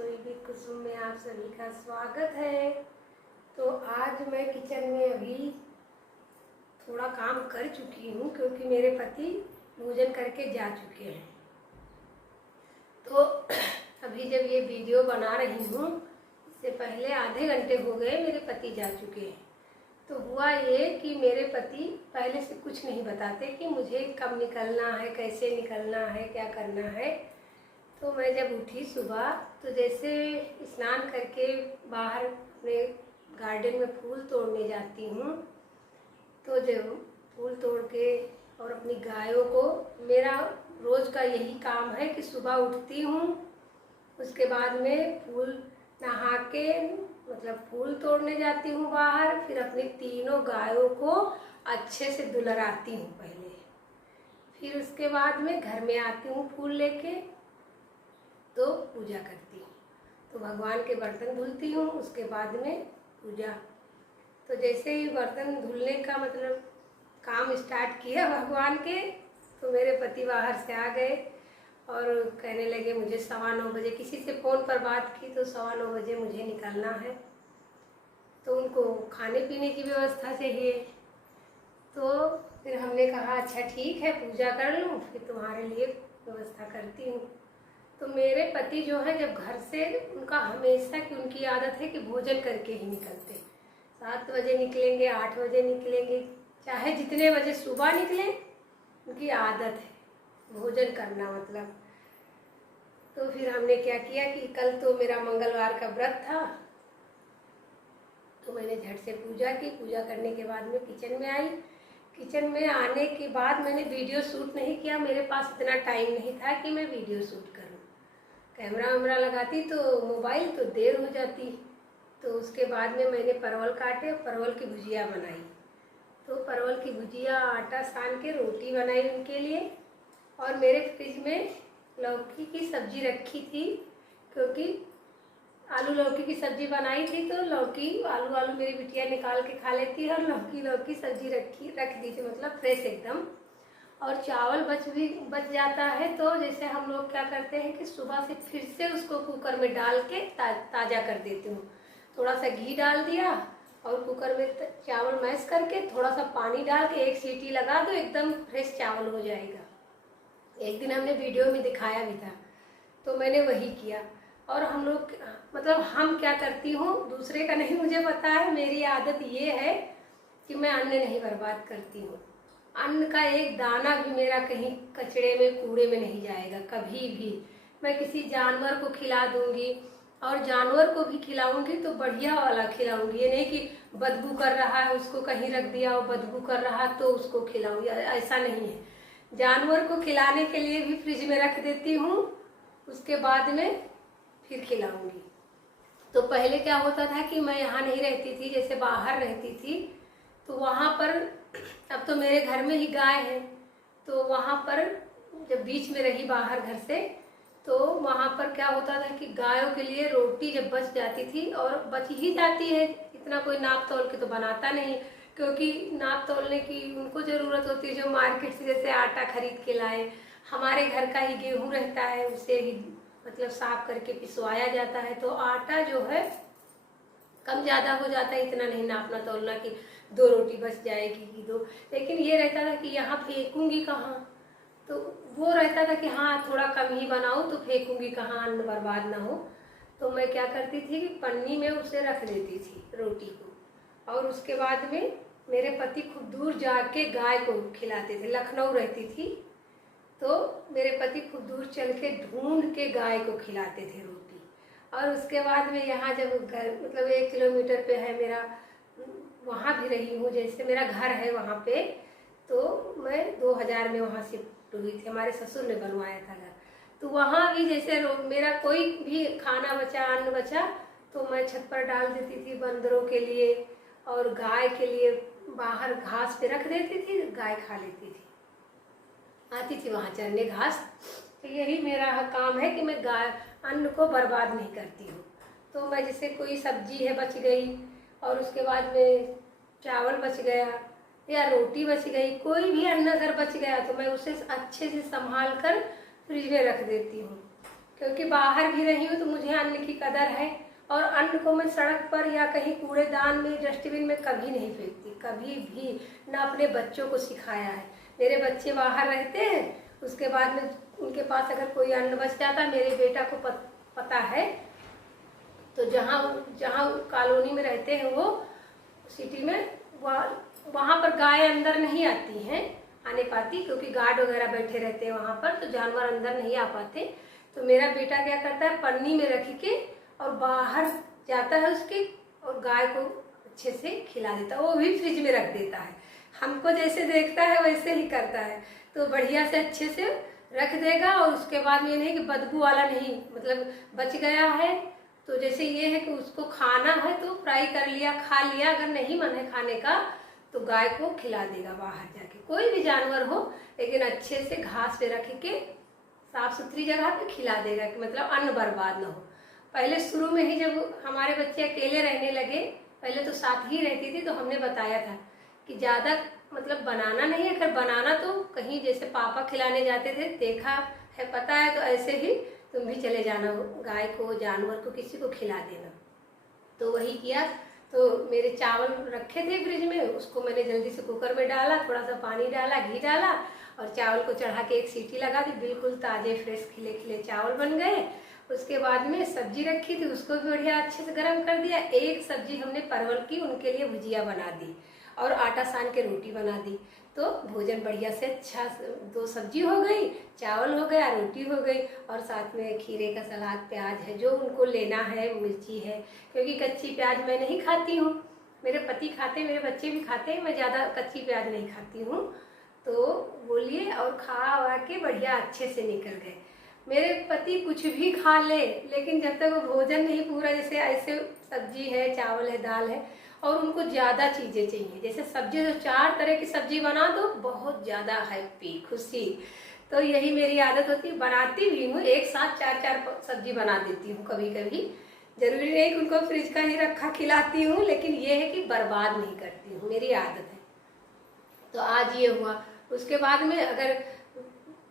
रसोई भी कुसुम में आप सभी का स्वागत है। तो आज मैं किचन में अभी थोड़ा काम कर चुकी हूँ क्योंकि मेरे पति भोजन करके जा चुके हैं। तो अभी जब ये वीडियो बना रही हूँ इससे पहले आधे घंटे हो गए मेरे पति जा चुके हैं। तो हुआ ये कि मेरे पति पहले से कुछ नहीं बताते कि मुझे कब निकलना है, कैसे निकलना है, क्या करना है। तो मैं जब उठी सुबह तो जैसे स्नान करके बाहर अपने गार्डन में फूल तोड़ने जाती हूँ, तो जब फूल तोड़ के और अपनी गायों को, मेरा रोज़ का यही काम है कि सुबह उठती हूँ, उसके बाद में फूल नहा के मतलब फूल तोड़ने जाती हूँ बाहर, फिर अपनी तीनों गायों को अच्छे से दुलराती हूँ पहले, फिर उसके बाद में घर में आती हूँ फूल लेके, तो पूजा करती हूँ। तो भगवान के बर्तन धुलती हूँ, उसके बाद में पूजा। तो जैसे ही बर्तन धुलने का मतलब काम स्टार्ट किया भगवान के, तो मेरे पति बाहर से आ गए और कहने लगे मुझे 9:15 बजे, किसी से फ़ोन पर बात की तो 9:15 बजे मुझे निकलना है। तो उनको खाने पीने की व्यवस्था चाहिए। तो फिर हमने कहा अच्छा ठीक है, पूजा कर लूँ फिर तुम्हारे लिए व्यवस्था करती हूँ। तो मेरे पति जो है जब घर से, उनका हमेशा की उनकी आदत है कि भोजन करके ही निकलते। 7 बजे निकलेंगे, 8 बजे निकलेंगे, चाहे जितने बजे सुबह निकले, उनकी आदत है भोजन करना मतलब। तो फिर हमने क्या किया कि कल तो मेरा मंगलवार का व्रत था, तो मैंने झट से पूजा की। पूजा करने के बाद में किचन में आई। किचन में आने के बाद मैंने वीडियो शूट नहीं किया, मेरे पास इतना टाइम नहीं था कि मैं वीडियो शूट करूं। कैमरा वैमरा लगाती तो मोबाइल तो देर हो जाती। तो उसके बाद में मैंने परवल काटे, परवल की भुजिया बनाई। तो परवल की भुजिया, आटा सान के रोटी बनाई उनके लिए। और मेरे फ्रिज में लौकी की सब्जी रखी थी, क्योंकि आलू लौकी की सब्जी बनाई थी तो लौकी आलू मेरी बिटिया निकाल के खा लेती है, और लौकी सब्जी रख दी थी, मतलब फ्रेश एकदम। और चावल बच जाता है तो जैसे हम लोग क्या करते हैं कि सुबह से फिर से उसको कुकर में डाल के ताज़ा कर देती हूँ। थोड़ा सा घी डाल दिया और कुकर में चावल मैश करके थोड़ा सा पानी डाल के 1 सीटी लगा दो, एकदम फ्रेश चावल हो जाएगा। एक दिन हमने वीडियो में दिखाया भी था, तो मैंने वही किया। और हम लोग मतलब हम क्या करती हूँ, दूसरे का नहीं मुझे पता है, मेरी आदत ये है कि मैं अन्न नहीं बर्बाद करती हूँ। अन्न का एक दाना भी मेरा कहीं कचड़े में, कूड़े में नहीं जाएगा कभी भी। मैं किसी जानवर को खिला दूंगी, और जानवर को भी खिलाऊंगी तो बढ़िया वाला खिलाऊंगी। ये नहीं कि बदबू कर रहा है उसको कहीं रख दिया और बदबू कर रहा तो उसको खिलाऊंगी, ऐसा नहीं है। जानवर को खिलाने के लिए भी फ्रिज में रख देती हूँ, उसके बाद में फिर खिलाऊंगी। तो पहले क्या होता था कि मैं यहाँ नहीं रहती थी, जैसे बाहर रहती थी, तो वहाँ पर, अब तो मेरे घर में ही गाय है, तो वहाँ पर जब बीच में रही बाहर घर से, तो वहाँ पर क्या होता था कि गायों के लिए रोटी जब बच जाती थी, और बच ही जाती है, इतना कोई नाप तोल के तो बनाता नहीं, क्योंकि नाप तोलने की उनको ज़रूरत होती है, जो मार्केट से जैसे आटा खरीद के लाए। हमारे घर का ही गेहूँ रहता है, उसे ही मतलब साफ करके पिसवाया जाता है, तो आटा जो है कम ज़्यादा हो जाता है, इतना नहीं नापना तोलना कि 2 रोटी बच जाएगी कि 2। लेकिन ये रहता था कि यहाँ फेंकूंगी कहाँ, तो वो रहता था कि हाँ थोड़ा कम ही बनाऊँ तो फेंकूंगी कहाँ, अन्न बर्बाद ना हो। तो मैं क्या करती थी कि पन्नी में उसे रख देती थी रोटी को, और उसके बाद में मेरे पति खूब दूर जाके गाय को खिलाते थे। लखनऊ रहती थी, तो मेरे पति खूब दूर चल के ढूंढ के गाय को खिलाते थे रोटी। और उसके बाद में यहाँ जब घर मतलब 1 किलोमीटर पे है मेरा, वहाँ भी रही हूँ, जैसे मेरा घर है वहाँ पे, तो मैं 2000 में वहाँ शिफ्ट हुई थी, हमारे ससुर ने बनवाया था घर। तो वहाँ भी जैसे मेरा कोई भी खाना बचा, अन्न बचा, तो मैं छत पर डाल देती थी बंदरों के लिए, और गाय के लिए बाहर घास पे रख देती थी, गाय खा लेती थी, आती थी वहाँ चरने घास। तो यही मेरा काम है कि मैं गाय अन्न को बर्बाद नहीं करती हूँ। तो मैं जैसे कोई सब्जी है बच गई, और उसके बाद में चावल बच गया या रोटी बच गई, कोई भी अन्न अगर बच गया, तो मैं उसे अच्छे से संभाल कर फ्रिज में रख देती हूँ, क्योंकि बाहर भी रही हूँ तो मुझे अन्न की कदर है, और अन्न को मैं सड़क पर या कहीं कूड़ेदान में, डस्टबिन में कभी नहीं फेंकती, कभी भी ना अपने बच्चों को सिखाया है। मेरे बच्चे बाहर रहते हैं, उसके बाद में उनके पास अगर कोई अन्न बच जाता, मेरे बेटा को पता है, तो जहाँ कॉलोनी में रहते हैं वो सिटी में, वहाँ पर गाय अंदर नहीं आने पाती, क्योंकि गार्ड वगैरह बैठे रहते हैं वहाँ पर, तो जानवर अंदर नहीं आ पाते। तो मेरा बेटा क्या करता है, पन्नी में रख के और बाहर जाता है उसके, और गाय को अच्छे से खिला देता है, वो भी फ्रिज में रख देता है। हमको जैसे देखता है वैसे ही करता है, तो बढ़िया से अच्छे से रख देगा। और उसके बाद में ये नहीं कि बदबू वाला नहीं, मतलब बच गया है तो जैसे ये है कि उसको खाना है तो फ्राई कर लिया, खा लिया, अगर नहीं मन है खाने का तो गाय को खिला देगा बाहर जाके, कोई भी जानवर हो, लेकिन अच्छे से घास पे रख के साफ सुथरी जगह पे खिला देगा, कि मतलब अन्न बर्बाद ना हो। पहले शुरू में ही जब हमारे बच्चे अकेले रहने लगे, पहले तो साथ ही रहती थी, तो हमने बताया था कि ज़्यादा मतलब बनाना नहीं है, अगर बनाना तो कहीं जैसे पापा खिलाने जाते थे, देखा है, पता है, तो ऐसे ही तुम भी चले जाना, गाय को, जानवर को, किसी को खिला देना। तो वही किया। तो मेरे चावल रखे थे फ्रिज में, उसको मैंने जल्दी से कुकर में डाला, थोड़ा सा पानी डाला, घी डाला, और चावल को चढ़ा के एक सीटी लगा दी। बिल्कुल ताजे फ्रेश खिले खिले चावल बन गए। उसके बाद में सब्जी रखी थी, उसको भी बढ़िया अच्छे से गर्म कर दिया। एक सब्जी हमने परवल की, उनके लिए भुजिया बना दी, और आटा सान के रोटी बना दी। तो भोजन बढ़िया से अच्छा, 2 सब्जी हो गई, चावल हो गया, रोटी हो गई, और साथ में खीरे का सलाद, प्याज है जो उनको लेना है, मिर्ची है, क्योंकि कच्ची प्याज मैं नहीं खाती हूँ, मेरे पति खाते, मेरे बच्चे भी खाते हैं, मैं ज़्यादा कच्ची प्याज नहीं खाती हूँ। तो वो लिए और खा वा के बढ़िया अच्छे से निकल गए। मेरे पति कुछ भी खा ले, लेकिन जब तक वो भोजन नहीं पूरा, जैसे ऐसे सब्जी है, चावल है, दाल है, और उनको ज़्यादा चीज़ें चाहिए, जैसे सब्जी जो 4 तरह की सब्जी बना दो, बहुत ज़्यादा हैप्पी, खुशी। तो यही मेरी आदत होती है, बनाती भी हूँ, एक साथ 4-4 सब्जी बना देती हूँ कभी कभी। जरूरी नहीं कि उनको फ्रिज का ही रखा खिलाती हूँ, लेकिन ये है कि बर्बाद नहीं करती हूँ, मेरी आदत है। तो आज ये हुआ। उसके बाद में अगर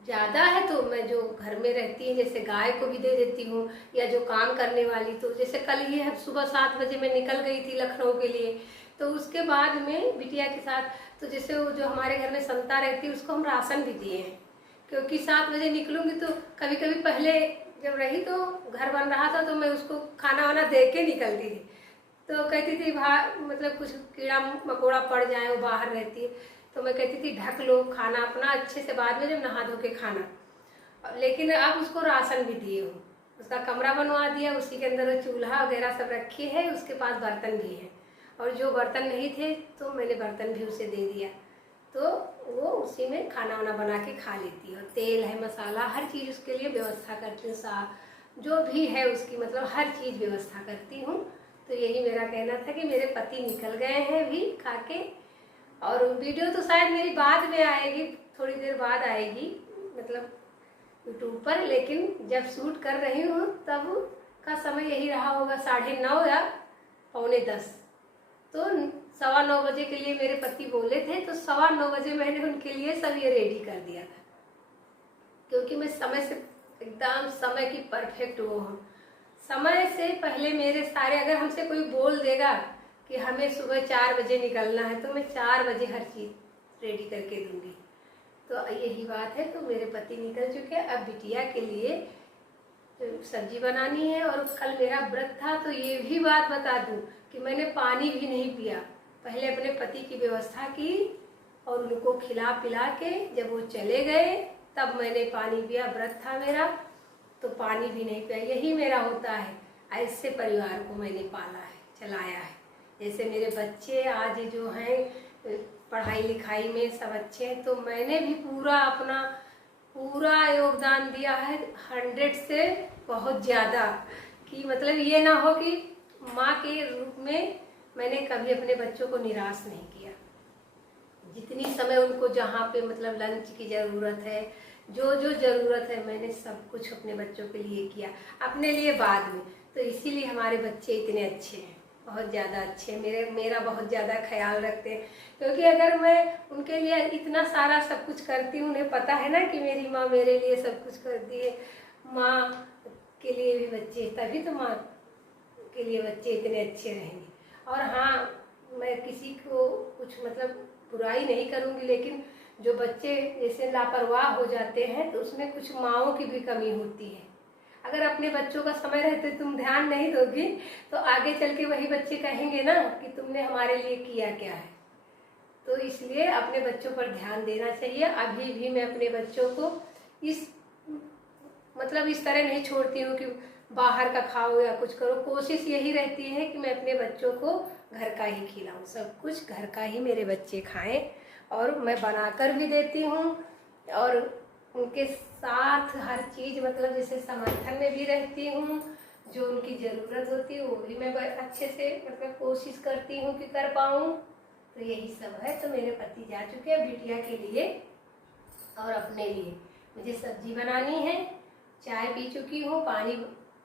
ज़्यादा है तो मैं जो घर में रहती है, जैसे गाय को भी दे देती हूँ, या जो काम करने वाली, तो जैसे कल ही है, सुबह 7 बजे मैं निकल गई थी लखनऊ के लिए, तो उसके बाद में बिटिया के साथ, तो जैसे वो जो हमारे घर में संता रहती है, उसको हम राशन भी दिए हैं, क्योंकि 7 बजे निकलूंगी तो कभी कभी पहले जब रही तो घर बन रहा था, तो मैं उसको खाना वाना दे के निकलती थी, तो कहती थी मतलब कुछ कीड़ा मकोड़ा पड़ जाए, वो बाहर रहती है, तो मैं कहती थी ढक लो खाना अपना अच्छे से, बाद में जब नहा धो के खाना। लेकिन अब उसको राशन भी दिए हूँ, उसका कमरा बनवा दिया, उसी के अंदर चूल्हा वगैरह सब रखी है, उसके पास बर्तन भी है, और जो बर्तन नहीं थे तो मैंने बर्तन भी उसे दे दिया, तो वो उसी में खाना वाना बना के खा लेती है। और तेल है, मसाला, हर चीज़ उसके लिए व्यवस्था करती हूँ, जो भी है उसकी मतलब हर चीज़ व्यवस्था करती हूँ। तो यही मेरा कहना था कि मेरे पति निकल गए हैं भी खा के, और वीडियो तो शायद मेरी बाद में आएगी, थोड़ी देर बाद आएगी, मतलब यूट्यूब पर, लेकिन जब शूट कर रही हूँ तब का समय यही रहा होगा 9:30 या 9:45। तो 9:15 बजे के लिए मेरे पति बोले थे, तो 9:15 बजे मैंने उनके लिए सब ये रेडी कर दिया था, क्योंकि मैं समय से एकदम समय की परफेक्ट वो हूँ। समय से पहले मेरे सारे, अगर हमसे कोई बोल देगा कि हमें सुबह 4 बजे निकलना है, तो मैं 4 बजे हर चीज़ रेडी करके दूंगी। तो यही बात है। तो मेरे पति निकल चुके हैं, अब बिटिया के लिए सब्जी बनानी है, और कल मेरा व्रत था, तो ये भी बात बता दूं कि मैंने पानी भी नहीं पिया। पहले अपने पति की व्यवस्था की और उनको खिला पिला के जब वो चले गए तब मैंने पानी पिया, व्रत था मेरा, तो पानी भी नहीं पिया। यही मेरा होता है, ऐसे परिवार को मैंने पाला है, चलाया है। जैसे मेरे बच्चे आज जो हैं पढ़ाई लिखाई में सब अच्छे हैं, तो मैंने भी पूरा योगदान दिया है, 100 से बहुत ज़्यादा, कि मतलब ये ना हो कि माँ के रूप में मैंने कभी अपने बच्चों को निराश नहीं किया। जितनी समय उनको जहाँ पे मतलब लंच की ज़रूरत है, जो जो ज़रूरत है, मैंने सब कुछ अपने बच्चों के लिए किया, अपने लिए बाद में। तो इसीलिए हमारे बच्चे इतने अच्छे हैं, बहुत ज़्यादा अच्छे, मेरा बहुत ज़्यादा ख्याल रखते हैं। क्योंकि अगर मैं उनके लिए इतना सारा सब कुछ करती हूँ, उन्हें पता है ना कि मेरी माँ मेरे लिए सब कुछ करती है। माँ के लिए भी बच्चे, तभी तो माँ के लिए बच्चे इतने अच्छे रहेंगे। और हाँ, मैं किसी को कुछ मतलब बुराई नहीं करूँगी, लेकिन जो बच्चे जैसे लापरवाह हो जाते हैं तो उसमें कुछ माँओं की भी कमी होती है। अगर अपने बच्चों का समय रहते तुम ध्यान नहीं दोगी तो आगे चल के वही बच्चे कहेंगे ना कि तुमने हमारे लिए किया क्या है। तो इसलिए अपने बच्चों पर ध्यान देना चाहिए। अभी भी मैं अपने बच्चों को इस तरह नहीं छोड़ती हूँ कि बाहर का खाओ या कुछ करो। कोशिश यही रहती है कि मैं अपने बच्चों को घर का ही खिलाऊं, सब कुछ घर का ही मेरे बच्चे खाएं। और मैं बनाकर भी देती हूँ और उनके साथ हर चीज़ मतलब जैसे समर्थन में भी रहती हूँ। जो उनकी ज़रूरत होती है वो भी मैं अच्छे से मतलब कोशिश करती हूँ कि कर पाऊँ। तो यही सब है। तो मेरे पति जा चुके हैं बिटिया के लिए और अपने लिए। मुझे सब्जी बनानी है, चाय पी चुकी हूँ, पानी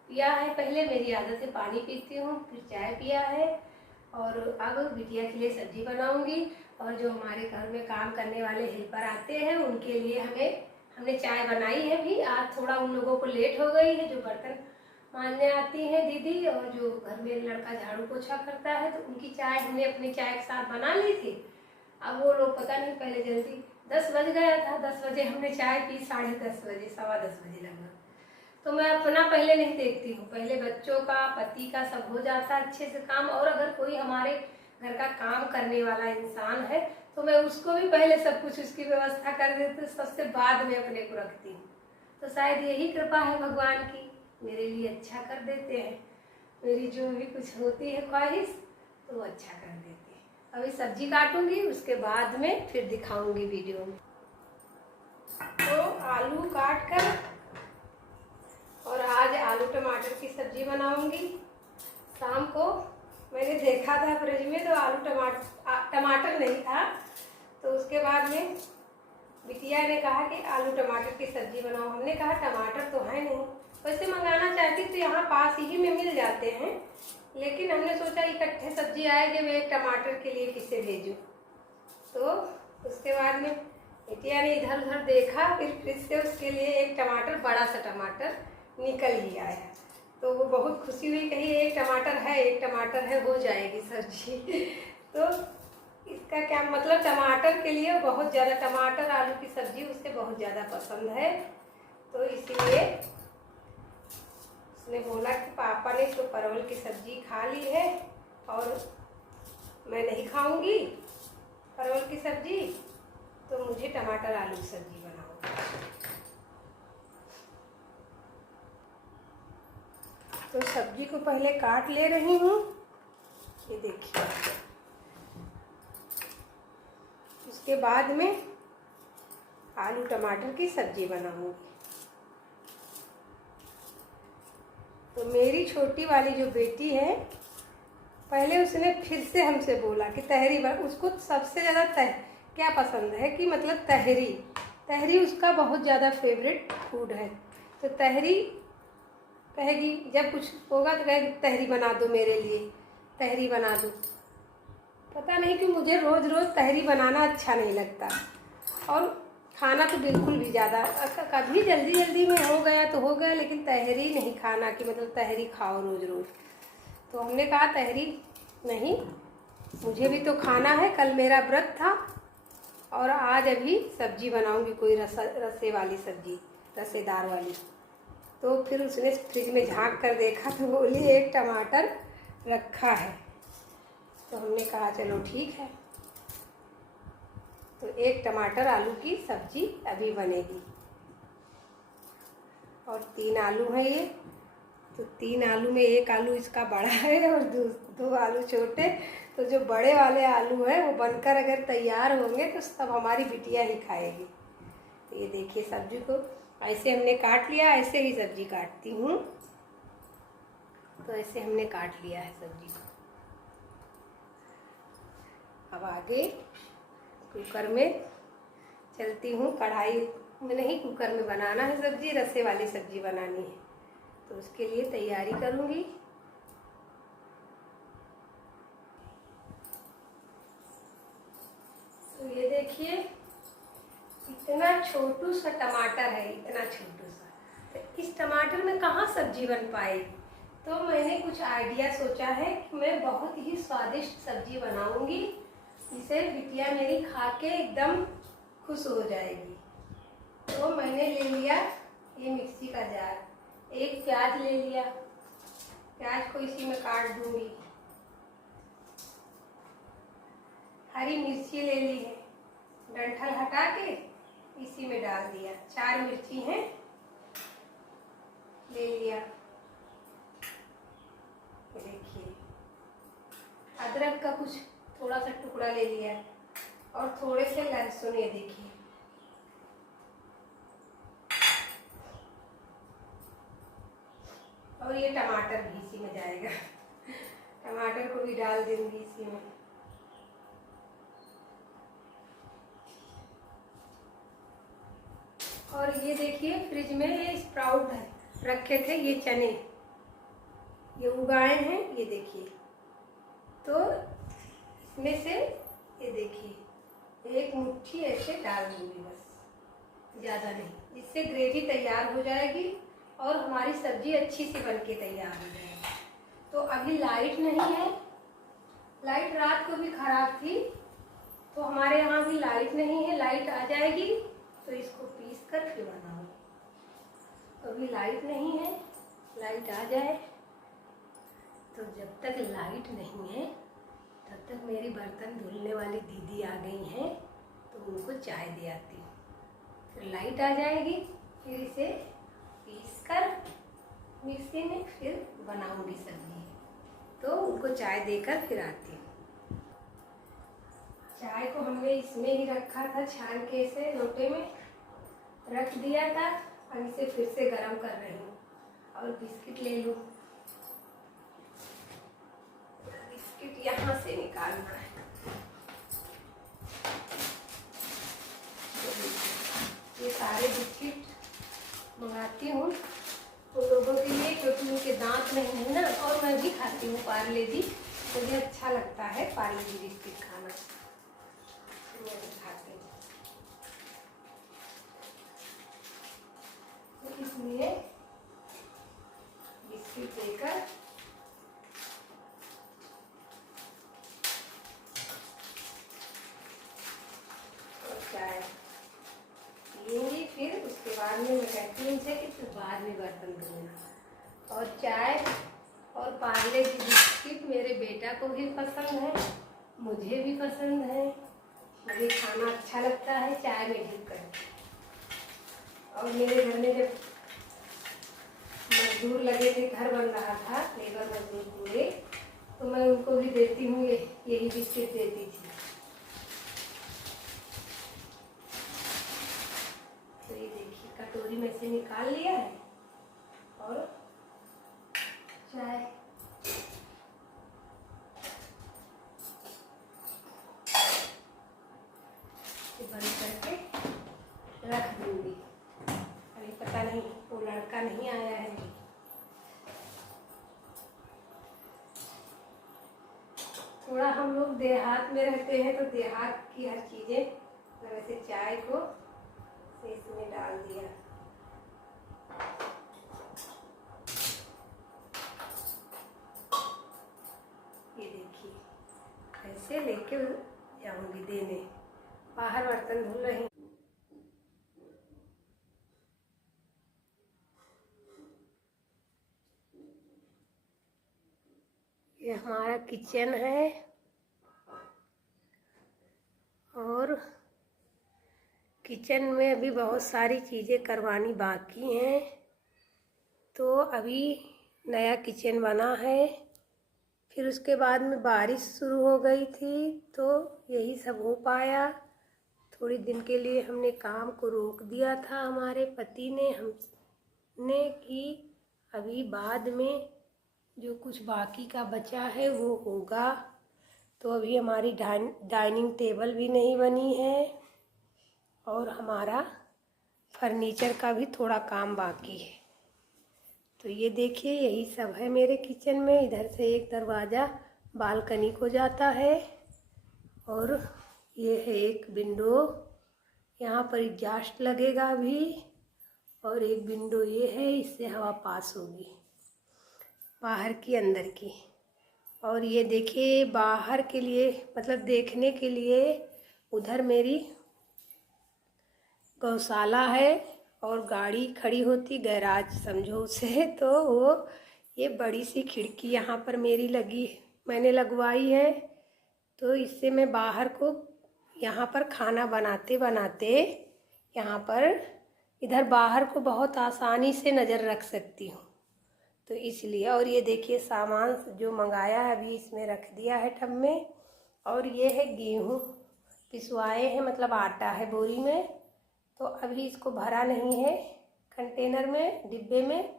पिया है। पहले मेरी आदत है पानी पीती हूँ, फिर चाय पिया है। और अब बिटिया के लिए सब्जी बनाऊंगी। और जो हमारे घर में काम करने वाले हेल्पर आते हैं उनके लिए हमने चाय बनाई है भी। आज थोड़ा उन लोगों को लेट हो गई है, जो बर्तन मांजने आती है दीदी और जो घर में लड़का झाड़ू पोछा करता है, तो उनकी चाय हमने अपनी चाय के साथ बना ली थी। अब वो लोग पता नहीं पहले जल्दी 10 बज गया था, 10 बजे हमने चाय पी, 10:30 बजे 10:15 बजे लगभग। तो मैं अपना पहले नहीं देखती हूँ, पहले बच्चों का पति का सब हो जाता अच्छे से काम। और अगर कोई हमारे घर का काम करने वाला इंसान है तो मैं उसको भी पहले सब कुछ उसकी व्यवस्था कर देती हूँ, सबसे बाद में अपने को रखती हूँ। तो शायद यही कृपा है भगवान की, मेरे लिए अच्छा कर देते हैं। मेरी जो भी कुछ होती है ख्वाहिश तो वो अच्छा कर देते हैं। अभी सब्जी काटूंगी, उसके बाद में फिर दिखाऊंगी वीडियो में। तो आलू काट कर और आज आलू टमाटर की सब्जी बनाऊंगी। शाम को मैंने देखा था फ्रिज में तो आलू टमाटर नहीं था, तो उसके बाद में बिटिया ने कहा कि आलू टमाटर की सब्जी बनाओ। हमने कहा टमाटर तो है नहीं, वैसे मंगाना चाहती तो यहाँ पास ही में मिल जाते हैं, लेकिन हमने सोचा इकट्ठे सब्जी आएगी, मैं एक टमाटर के लिए किसे भेजूँ। तो उसके बाद में बिटिया ने इधर उधर देखा, फिर फ्रिज से उसके लिए एक टमाटर, बड़ा सा टमाटर निकल ही आया। तो वो बहुत खुशी हुई, कही एक टमाटर है, हो जाएगी सब्जी। तो इसका क्या मतलब, टमाटर के लिए बहुत ज़्यादा, टमाटर आलू की सब्जी उससे बहुत ज़्यादा पसंद है। तो इसलिए उसने बोला कि पापा ने तो परवल की सब्जी खा ली है और मैं नहीं खाऊंगी परवल की सब्जी, तो मुझे टमाटर आलू की सब्जी बनाओ। तो सब्जी को पहले काट ले रही हूँ, ये देखिए। उसके बाद में आलू टमाटर की सब्जी बनाऊंगी। तो मेरी छोटी वाली जो बेटी है, पहले उसने फिर से हमसे बोला कि तहरी उसको सबसे ज़्यादा क्या पसंद है कि मतलब तहरी उसका बहुत ज़्यादा फेवरेट फूड है। तो तहरी कहेगी, जब कुछ होगा तो कहेगी तहरी बना दो मेरे लिए, तहरी बना दो। पता नहीं कि मुझे रोज़ रोज़ तहरी बनाना अच्छा नहीं लगता, और खाना तो बिल्कुल भी ज़्यादा, कभी जल्दी जल्दी में हो गया तो हो गया, लेकिन तहरी नहीं खाना कि मतलब तहरी खाओ रोज़ रोज़। तो हमने कहा तहरी नहीं, मुझे भी तो खाना है। कल मेरा व्रत था और आज अभी सब्जी बनाऊंगी, कोई रसे वाली सब्जी, रसेदार वाली। तो फिर उसने फ्रिज में झांक कर देखा तो बोली एक टमाटर रखा है। तो हमने कहा चलो ठीक है। तो एक टमाटर आलू की सब्जी अभी बनेगी। और 3 आलू हैं ये, तो 3 आलू में एक आलू इसका बड़ा है और 2 आलू छोटे। तो जो बड़े वाले आलू हैं वो बनकर अगर तैयार होंगे तो सब हमारी बिटिया ही खाएगी। तो ये देखिए सब्जी को ऐसे हमने काट लिया, ऐसे ही सब्जी काटती हूँ। तो ऐसे हमने काट लिया है सब्जी को। अब आगे कुकर में चलती हूँ, कढ़ाई में नहीं, कुकर में बनाना है सब्जी, रसे वाली सब्जी बनानी है, तो उसके लिए तैयारी करूँगी। तो ये देखिए इतना छोटू सा टमाटर है, इतना छोटू सा, तो इस टमाटर में कहाँ सब्जी बन पाएगी। तो मैंने कुछ आइडिया सोचा है कि मैं बहुत ही स्वादिष्ट सब्जी बनाऊंगी, जिसे बिटिया मेरी खा के एकदम खुश हो जाएगी। तो मैंने ले लिया ये मिक्सी का जार, एक प्याज ले लिया, प्याज को इसी में काट दूंगी। हरी मिर्ची ले ली है, डंठल हटा के इसी में डाल दिया। 4 मिर्ची हैं, ले लिया। देखिए अदरक का कुछ थोड़ा सा टुकड़ा ले लिया और थोड़े से लहसुन, ये देखिए। और ये टमाटर भी इसी में जाएगा, टमाटर को भी डाल दूंगी इसी में। और ये देखिए फ्रिज में ये स्प्राउट है रखे थे, ये चने ये उगाए हैं, ये देखिए। तो इसमें से ये देखिए 1 मुट्ठी ऐसे डाल दूंगी, बस ज़्यादा नहीं। इससे ग्रेवी तैयार हो जाएगी और हमारी सब्जी अच्छी सी बन के तैयार हो जाएगी। तो अभी लाइट नहीं है, लाइट रात को भी ख़राब थी, तो हमारे यहाँ भी लाइट नहीं है। लाइट आ जाएगी तो इसको पीस कर फिर बनाऊँ। तो अभी लाइट नहीं है, लाइट आ जाए। तो जब तक लाइट नहीं है तब तक मेरी बर्तन धुलने वाली दीदी आ गई हैं, तो उनको चाय दे आती हूँ। फिर लाइट आ जाएगी, फिर इसे पीस कर मिक्सी में फिर बनाऊंगी सब्जी। तो उनको चाय देकर फिर आती हूँ। चाय को हमने इसमें ही रखा था, छान के इसे लोटे में रख दिया था। अब इसे फिर से गर्म कर रही हूँ। और बिस्किट ले लूँ, बिस्किट यहाँ से निकालना है। ये सारे बिस्किट मंगाती हूँ उन लोगों के लिए, क्योंकि उनके दांत नहीं है ना। और मैं भी खाती हूँ पार्ले जी, मुझे अच्छा लगता है पार्ले जी बिस्किट खाना, मैं भी खाती हूँ। तो इसलिए बिस्किट देकर और चाय पियेंगी। फिर उसके बाद में मैं कहती हूँ उनसे कि फिर बाद में बर्तन धोना। और चाय और पार्ले जी बिस्किट मेरे बेटा को भी पसंद है, मुझे भी पसंद है। मुझे खाना अच्छा लगता है चाय में डिप करके। और मेरे घर में जब मजदूर लगे थे, घर बन रहा था, लेबर मजदूर पूरे, तो मैं उनको भी देती हूँ, यही बिस्किट देती थी। तो ये देखिए कटोरी में से निकाल लिया है और चाय बंद करके रख दूंगी। अभी पता नहीं वो लड़का नहीं आया है। थोड़ा हम लोग देहात में रहते हैं, तो देहात की हर चीज़ें, वैसे चाय को इसमें डाल दिया। ये देखिए ऐसे लेके जाऊंगी देने। बाहर बर्तन धुल रहे हैं। ये हमारा किचन है और किचन में अभी बहुत सारी चीज़ें करवानी बाकी हैं। तो अभी नया किचन बना है, फिर उसके बाद में बारिश शुरू हो गई थी, तो यही सब हो पाया। थोड़ी दिन के लिए हमने काम को रोक दिया था, हमारे पति ने हमने, कि अभी बाद में जो कुछ बाकी का बचा है वो होगा। तो अभी हमारी डाइनिंग टेबल भी नहीं बनी है और हमारा फर्नीचर का भी थोड़ा काम बाकी है। तो ये देखिए यही सब है मेरे किचन में। इधर से एक दरवाज़ा बालकनी को जाता है और ये है एक विंडो, यहाँ पर एग्जॉस्ट लगेगा अभी। और एक विंडो ये है, इससे हवा पास होगी बाहर की अंदर की। और ये देखिए बाहर के लिए मतलब देखने के लिए उधर मेरी गौशाला है और गाड़ी खड़ी होती गैराज समझो उसे। तो वो ये बड़ी सी खिड़की यहाँ पर मेरी मैंने लगवाई है। तो इससे मैं बाहर को यहाँ पर खाना बनाते बनाते यहाँ पर इधर बाहर को बहुत आसानी से नज़र रख सकती हूँ। तो इसलिए। और ये देखिए सामान जो मंगाया है अभी इसमें रख दिया है टब में। और ये है गेहूँ पिसवाए हैं, मतलब आटा है बोरी में। तो अभी इसको भरा नहीं है कंटेनर में, डिब्बे में,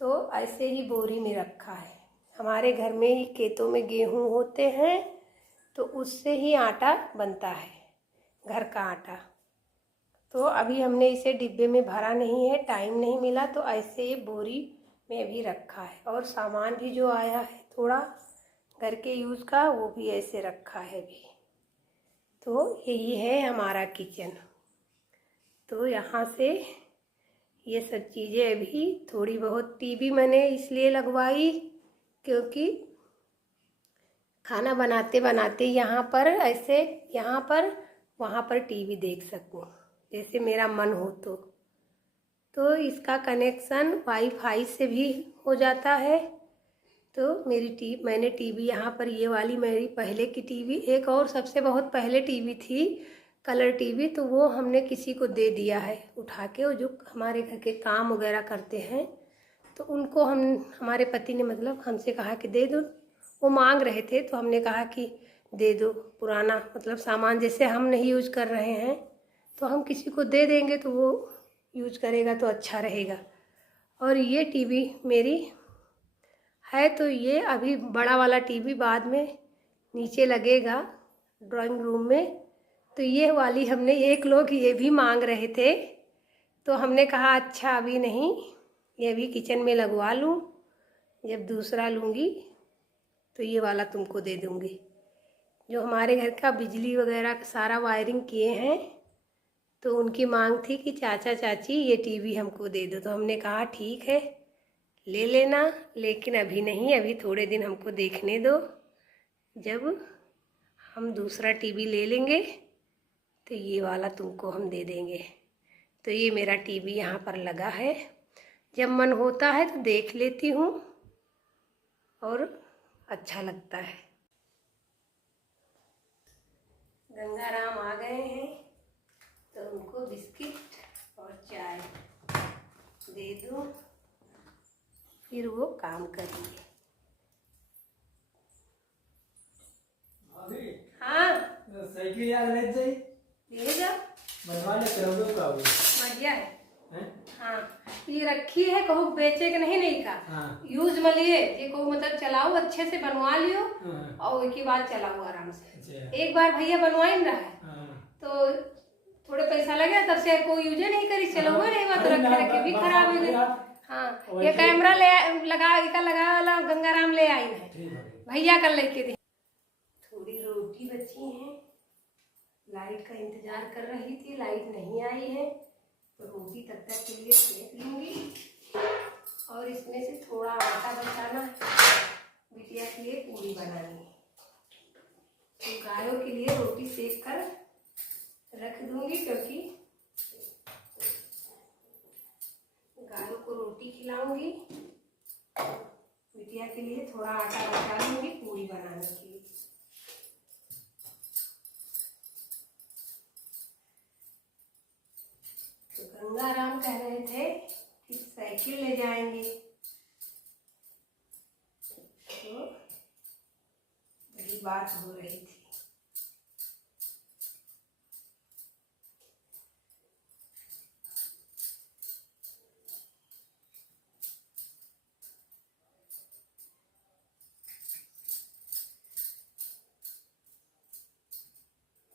तो ऐसे ही बोरी में रखा है। हमारे घर में ही खेतों में गेहूँ होते हैं तो उससे ही आटा बनता है, घर का आटा। तो अभी हमने इसे डिब्बे में भरा नहीं है, टाइम नहीं मिला, तो ऐसे ही बोरी में भी रखा है। और सामान भी जो आया है थोड़ा घर के यूज़ का वो भी ऐसे रखा है भी। तो यही है हमारा किचन। तो यहाँ से ये सब चीज़ें अभी थोड़ी बहुत। टीवी मैंने इसलिए लगवाई क्योंकि खाना बनाते बनाते यहाँ पर ऐसे यहाँ पर वहाँ पर टीवी देख सकूँ जैसे मेरा मन हो। तो इसका कनेक्शन वाईफाई से भी हो जाता है। तो मैंने टीवी यहाँ पर ये वाली मेरी पहले की टीवी, एक और सबसे बहुत पहले टीवी थी कलर टीवी, तो वो हमने किसी को दे दिया है उठा के। वो जो हमारे घर के काम वगैरह करते हैं तो उनको हमारे पति ने मतलब हमसे कहा कि दे दो। वो मांग रहे थे तो हमने कहा कि दे दो, पुराना मतलब सामान जैसे हम नहीं यूज कर रहे हैं तो हम किसी को दे देंगे तो वो यूज करेगा तो अच्छा रहेगा। और ये टीवी मेरी है। तो ये अभी बड़ा वाला टीवी बाद में नीचे लगेगा ड्राइंग रूम में। तो ये वाली हमने, एक लोग ये भी मांग रहे थे तो हमने कहा अच्छा अभी नहीं, ये भी किचन में लगवा लूँ, जब दूसरा लूँगी तो ये वाला तुमको दे दूँगी। जो हमारे घर का बिजली वगैरह सारा वायरिंग किए हैं तो उनकी मांग थी कि चाचा चाची ये टीवी हमको दे दो। तो हमने कहा ठीक है ले लेना, लेकिन अभी नहीं, अभी थोड़े दिन हमको देखने दो, जब हम दूसरा टीवी ले लेंगे तो ये वाला तुमको हम दे देंगे। तो ये मेरा टीवी यहाँ पर लगा है, जब मन होता है तो देख लेती हूँ और अच्छा लगता है। गंगाराम आ गए हैं तो उनको बिस्किट और चाय दे दूँ, फिर वो काम करेंगे। हाँ साइकिल याद ले जाए ले जा, बनवा ले करोगे का वो बढ़िया है। हाँ ये रखी है, कहूँ बेचे के नहीं, नहीं का हाँ। यूज में लिए ये कहूँ मतलब चलाओ अच्छे से, बनवा लियो हाँ। और एक ही बार चलाओ आराम से। अच्छा। एक बार भैया बनवा ही रहा है हाँ। तो थोड़े पैसा लगे, तब से कोई यूज नहीं करी, चलो नहीं बात, रखे रखे भी खराब हो गई। हाँ ये कैमरा लगा वाला गंगाराम ले आई है, भैया कल लेके दे। थोड़ी रोटी बची है, लाइट का इंतजार कर रही थी, लाइट नहीं आई है तो रोटी तब तक के लिए सेक लूंगी। और इसमें से थोड़ा आटा बचाना है, बिटिया के लिए पूरी बनानी है। तो गायों के लिए रोटी सेक कर रख दूंगी, क्योंकि गायों को रोटी खिलाऊंगी। बिटिया के लिए थोड़ा आटा बचा लूंगी पूरी बनाने के लिए। तो गंगाराम कह रहे थे कि साइकिल ले जाएंगे, तो बड़ी बात हो रही थी।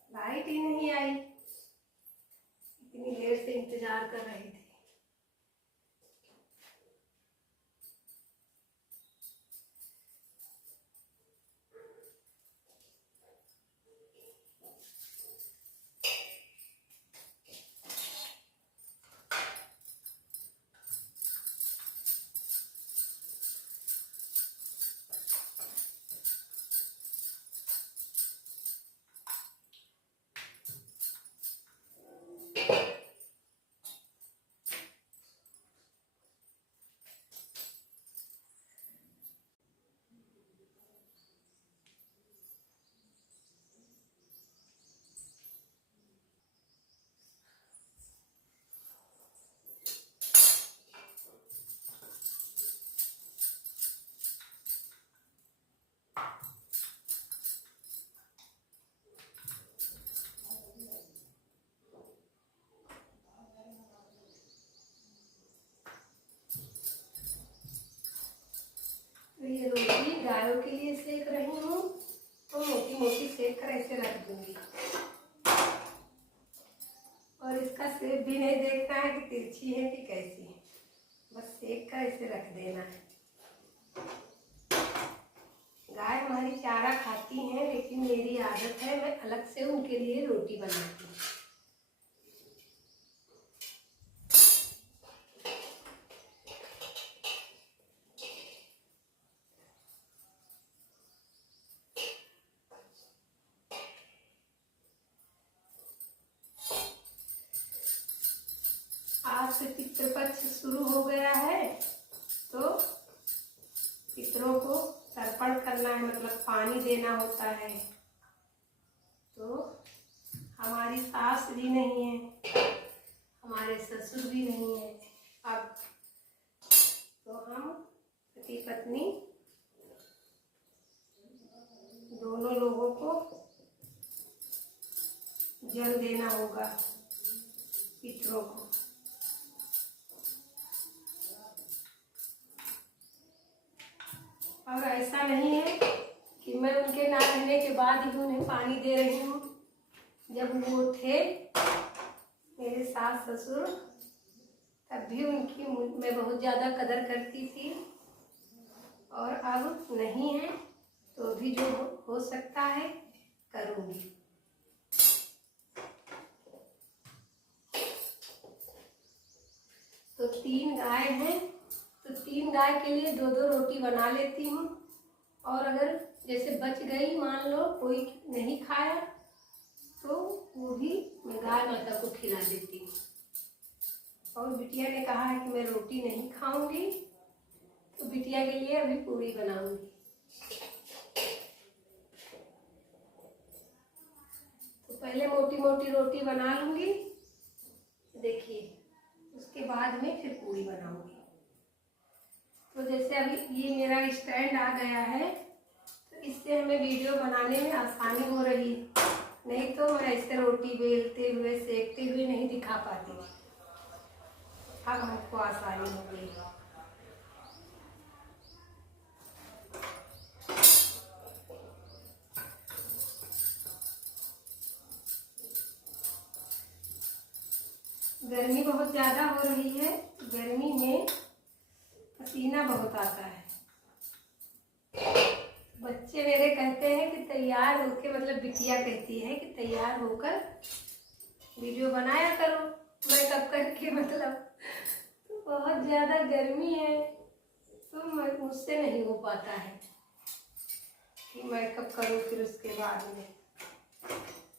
लाइट ही नहीं आई, इतनी देर से इंतजार कर रही थी। गायों के लिए सेक रही हूँ, तो मोटी मोटी सेक कर ऐसे रख दूंगी। और इसका शेप भी नहीं देखना है कि तिरछी है कि कैसी है, बस सेक कर ऐसे रख देना है। गाय हमारी चारा खाती हैं, लेकिन मेरी आदत है मैं अलग से उनके लिए रोटी बनाती हूँ। आज से पितृपक्ष शुरू हो गया है, तो पितरों को तर्पण करना है, मतलब पानी देना होता है। तो हमारी सास भी नहीं है, हमारे ससुर भी नहीं है, अब तो हम पति पत्नी दोनों लोगों को जल देना होगा पितरों को। और ऐसा नहीं है कि मैं उनके ना रहने के बाद ही उन्हें पानी दे रही हूँ। जब वो थे मेरे सास ससुर, तब भी उनकी मैं बहुत ज़्यादा कदर करती थी, और अब नहीं है तो भी जो हो सकता है करूँगी। तो 3 गाय हैं, तो 3 गाय के लिए 2-2 रोटी बना लेती हूँ। और अगर जैसे बच गई, मान लो कोई नहीं खाया, तो वो भी मैं गाय माता को खिला देती हूँ। और बिटिया ने कहा है कि मैं रोटी नहीं खाऊंगी, तो बिटिया के लिए अभी पूरी बनाऊंगी। तो पहले मोटी मोटी रोटी बना लूंगी, देखिए, उसके बाद में फिर पूरी बनाऊंगी। तो जैसे अभी ये मेरा स्टैंड आ गया है, तो इससे हमें वीडियो बनाने में आसानी हो रही है, नहीं तो मैं ऐसे रोटी बेलते हुए सेकते हुए नहीं दिखा पाती। अब हमको आसानी हो गई। गर्मी बहुत ज़्यादा हो रही है, गर्मी में पसीना बहुत आता है। बच्चे मेरे कहते हैं कि तैयार होकर, मतलब बिटिया कहती है कि तैयार होकर वीडियो बनाया करो मेकअप करके, मतलब तो बहुत ज़्यादा गर्मी है, तो मुझसे नहीं हो पाता है कि मेकअप करूँ फिर उसके बाद में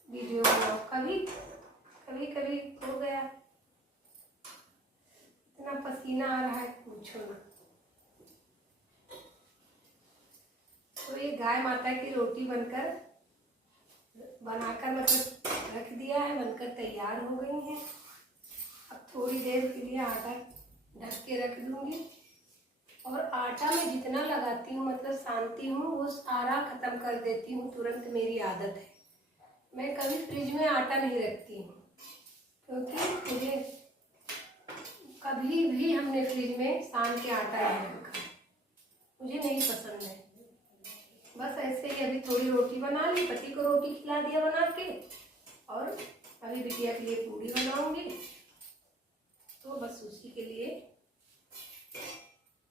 वीडियो बनाओ। कभी कभी हो गया, इतना पसीना आ रहा है पूछो ना। तो ये गाय माता की रोटी बनाकर मतलब रख दिया है, बनकर तैयार हो गई हैं। अब थोड़ी देर के लिए आटा ढक के रख दूंगी। और आटा में जितना लगाती हूँ, मतलब सानती हूँ, वो सारा खत्म कर देती हूँ तुरंत। मेरी आदत है, मैं कभी फ्रिज में आटा नहीं रखती हूँ, क्योंकि मुझे कभी भी हमने फ्रिज में सान के आटा नहीं रखा, मुझे नहीं पसंद है। बस ऐसे ही अभी थोड़ी रोटी बना ली, पति को रोटी खिला दिया बना के, और अभी बिटिया के लिए पूरी बनाऊंगी। तो बस उसी के लिए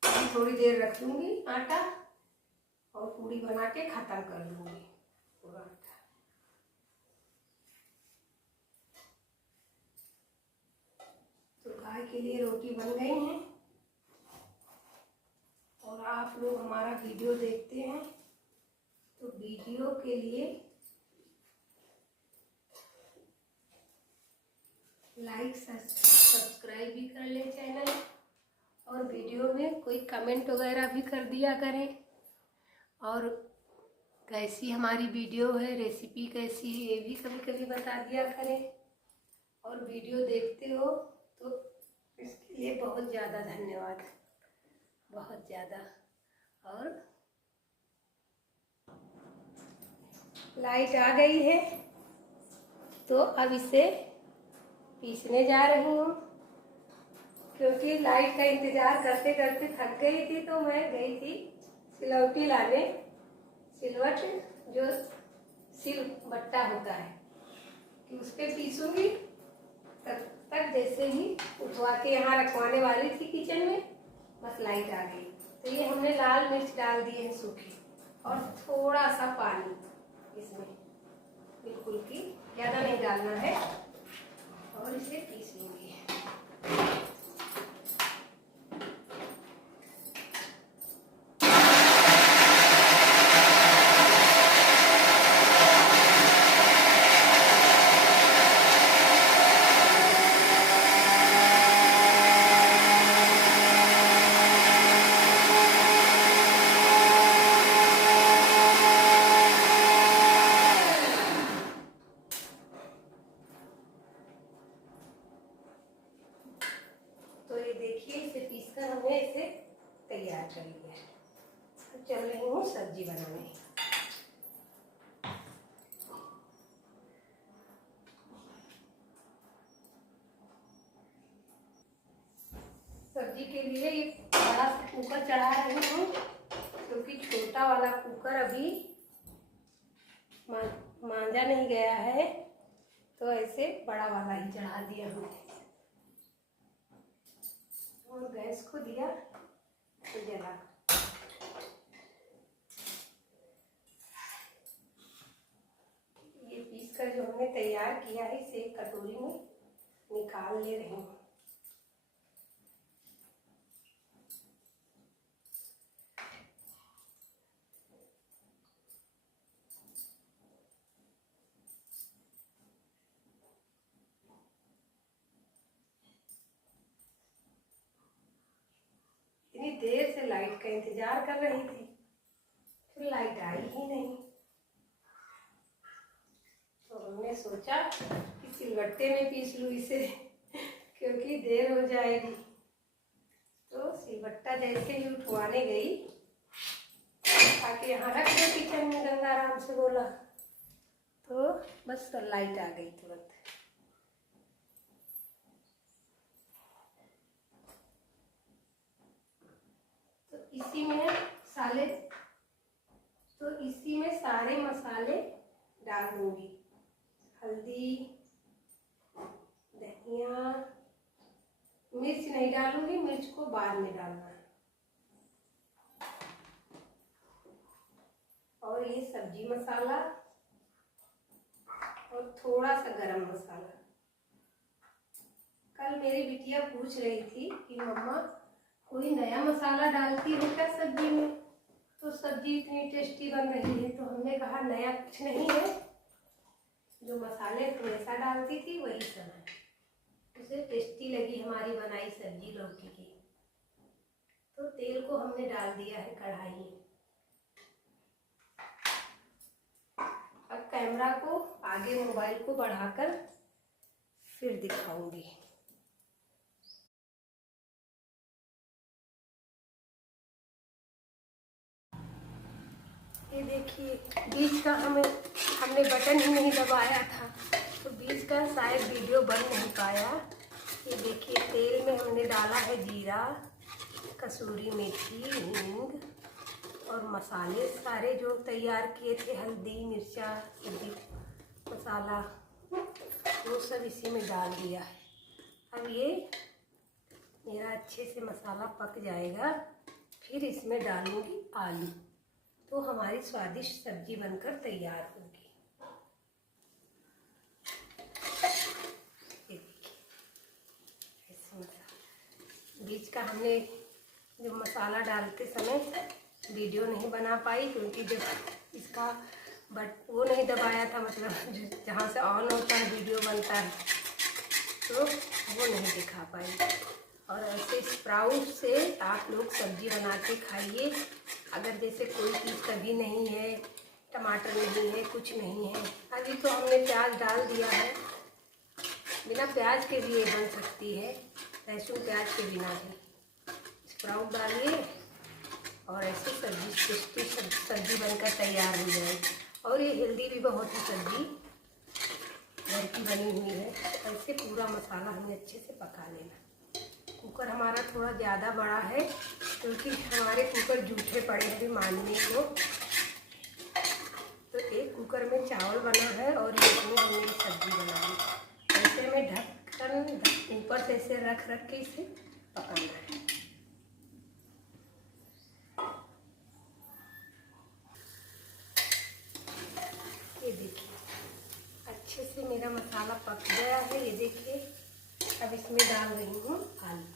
अभी थोड़ी देर रख दूंगी आटा, और पूरी बना के खत्म कर दूंगी पूरा आटा। तो गाय के लिए रोटी बन गई है, और आप लोग हमारा वीडियो देखते हैं, तो वीडियो के लिए लाइक सब्सक्राइब भी कर ले चैनल, और वीडियो में कोई कमेंट वगैरह भी कर दिया करें। और कैसी हमारी वीडियो है, रेसिपी कैसी है, ये भी कभी कभी बता दिया करें। और वीडियो देखते हो तो इसके लिए बहुत ज़्यादा धन्यवाद, बहुत ज़्यादा। और लाइट आ गई है, तो अब इसे पीसने जा रही हूँ, क्योंकि लाइट का इंतज़ार करते करते थक गई थी। तो मैं गई थी सिलौटी लाने, सिलवट जो सिल बट्टा होता है कि उस पर पीसूंगी। तब तक जैसे ही उठवा के यहाँ रखवाने वाली थी किचन में, बस लाइट आ गई। तो ये हमने लाल मिर्च डाल दिए हैं सूखी, और थोड़ा सा पानी इसमें, बिल्कुल की ज़्यादा नहीं डालना है, और इसे पीस लूँगी। तो ये देखिए, इसे पीसकर हमने इसे तैयार कर लिया है। अब चल रही हूँ सब्जी बनाने। सब्जी के लिए ये बड़ा सा कुकर चढ़ा रही हूँ, क्योंकि छोटा वाला कुकर अभी मांजा नहीं गया है, तो ऐसे बड़ा वाला ही चढ़ा दिया हमने। और गैस को दिया तो जला। ये पीस कर जो हमने तैयार किया है, इसे एक कटोरी में निकाल ले रही हूँ। इतनी देर से लाइट का इंतजार कर रही थी, फिर लाइट आई ही नहीं, तो हमने सोचा कि सिलबट्टे में पीस लूँ इसे, क्योंकि देर हो जाएगी। तो सिलबट्टा जैसे ही उठवाने गई, आके यहाँ रख दो किचन में, गंगाराम से बोला, तो बस लाइट आ गई तुरंत। इसी में सारे मसाले डाल दूंगी। हल्दी, धनिया, मिर्च नहीं डालूंगी, मिर्च को बाद में डालना है। और ये सब्जी मसाला और थोड़ा सा गरम मसाला। कल मेरी बिटिया पूछ रही थी कि मम्मा कोई नया मसाला डालती हो क्या सब्जी में, तो सब्जी इतनी टेस्टी बन रही है। तो हमने कहा नया कुछ नहीं है, जो मसाले हमेशा डालती थी वही सब है। उसे टेस्टी लगी हमारी बनाई सब्जी लौकी की। तो तेल को हमने डाल दिया है कढ़ाई में। अब कैमरा को आगे मोबाइल को बढ़ाकर फिर दिखाऊंगी। ये देखिए, बीच का हमने बटन ही नहीं दबाया था, तो बीच का शायद वीडियो बन नहीं पाया। ये देखिए, तेल में हमने डाला है जीरा, कसूरी मेथी, हींग और मसाले सारे जो तैयार किए थे, हल्दी, मिर्चा, सब्जी मसाला, वो सब इसी में डाल दिया है। अब ये मेरा अच्छे से मसाला पक जाएगा, फिर इसमें डालूंगी आलू, तो हमारी स्वादिष्ट सब्जी बनकर तैयार होगी। ये देखिए, बीच का हमने जो मसाला डालते समय वीडियो नहीं बना पाई, क्योंकि जब इसका वो नहीं दबाया था, मतलब जहाँ से ऑन होता है वीडियो बनता है, तो वो नहीं दिखा पाई। और ऐसे स्प्राउट से आप लोग सब्जी बना के खाइए। अगर जैसे कोई चीज़ कभी नहीं है, टमाटर नहीं है, कुछ नहीं है, अभी तो हमने प्याज डाल दिया है, बिना प्याज के भी ये बन सकती है, लहसुन प्याज के बिना ही। स्प्राउट डालिए और ऐसे टेस्टी सब्जी बनकर तैयार हो जाएगी। और ये हेल्दी भी बहुत है, सब्जी घर की बनी हुई है। ऐसे पूरा मसाला हमें अच्छे से पका लेना। कुकर हमारा थोड़ा ज़्यादा बड़ा है, क्योंकि हमारे कुकर जूठे पड़े हैं अभी मांडने को। तो एक कुकर में चावल बना है और इसमें हमने सब्जी बनाई। ऐसे में ढक्कन ऊपर से ऐसे रख के इसे पकाना है। ये देखिए अच्छे से मेरा मसाला पक गया है। ये देखिए अब इसमें डाल रही हूँ आलू।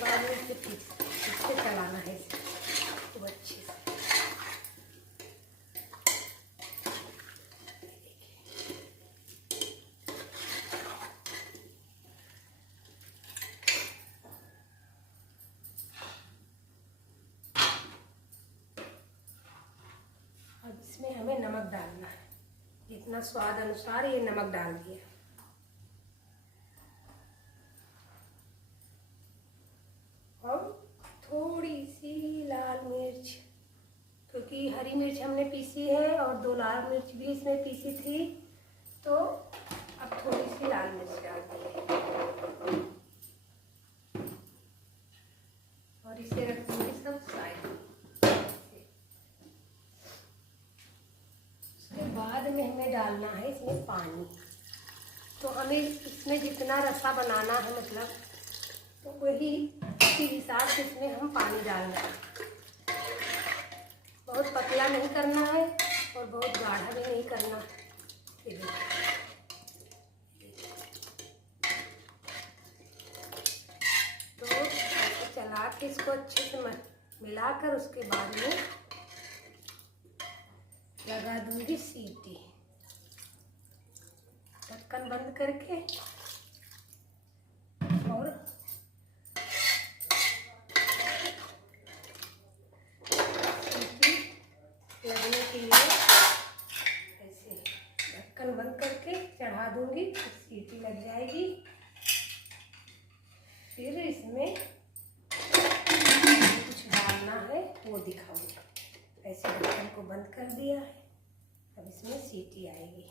बाद में इसे ठीक से चलाना है खूब अच्छे से। अब इसमें हमें नमक डालना है, जितना स्वाद अनुसार ये नमक डाल दिया। और थोड़ी सी लाल मिर्च, क्योंकि हरी मिर्च हमने पीसी है और 2 लाल मिर्च भी इसमें पीसी थी, तो अब थोड़ी सी लाल मिर्च डाल दी और इसे रख दूँगी सब साइड। उसके बाद में हमें डालना है इसमें पानी। तो हमें इसमें जितना रसा बनाना है मतलब, तो वही उसी हिसाब से इसमें हम पानी डालना है। बहुत पतला नहीं करना है और बहुत गाढ़ा भी नहीं करना। तो ऐसे चला के इसको अच्छे से मिलाकर उसके बाद में लगा दूंगी सीटी। ढक्कन बंद करके और लगने के लिए ऐसे ढक्कन बंद करके चढ़ा दूंगी, फिर सीटी लग जाएगी। फिर इसमें कुछ डालना है वो दिखाऊंगी। ऐसे ढक्कन को बंद कर दिया है, अब इसमें सीटी आएगी।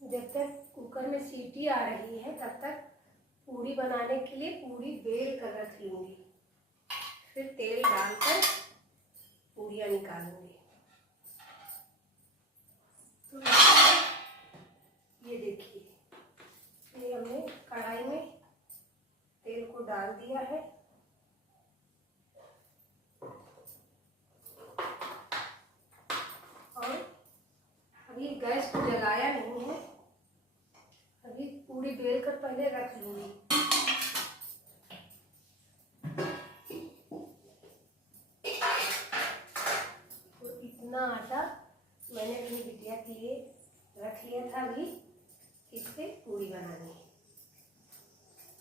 जब तक कुकर में सीटी आ रही है तब तक पूड़ी बनाने के लिए पूड़ी बेल कर रख लूँगी। फिर तेल डालकर पूड़ियाँ निकालूंगी। तो ये देखिए, ये हमने कढ़ाई में तेल को डाल दिया है और अभी गैस को जलाया नहीं है। अभी पूरी बेल कर पहले रख लूंगी। तो इतना आटा मैंने अपनी बिटिया के लिए रख लिया था। अभी इससे पूरी बनानी है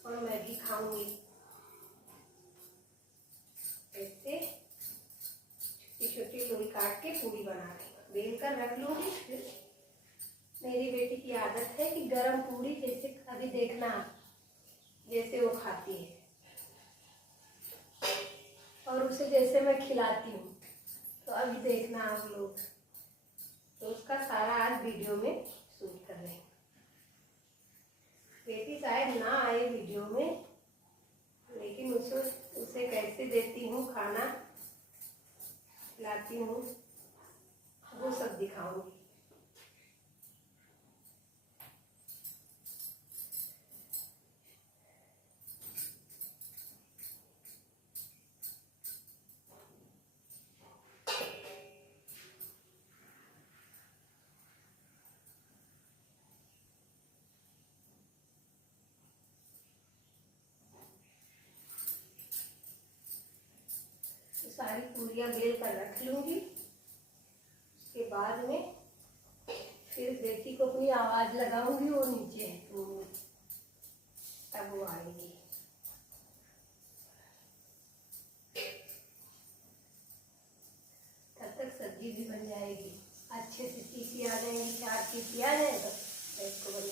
और मैं भी खाऊंगी। ऐसे छोटी छोटी लोई काट के पूरी बना के बेल कर रख लूंगी। फिर मेरी बेटी की आदत है कि गरम पूरी जैसे अभी देखना जैसे वो खाती है और उसे जैसे मैं खिलाती हूँ, तो अभी देखना आप लोग। तो उसका सारा आज वीडियो में शूट कर रहे हैं। बेटी शायद ना आए वीडियो में, लेकिन उसे कैसे देती हूँ खाना, खिलाती हूँ, वो सब दिखाऊंगी। सारी पूरियाँ बेल कर रख लूँगी। उसके बाद में फिर बेटी को अपनी आवाज़ लगाऊंगी, वो नीचे है तब वो आएगी। तब तक सब्जी भी बन जाएगी। अच्छे से सीटी आ जाएंगी, 4 सीटी आ जाए तो इसको बंद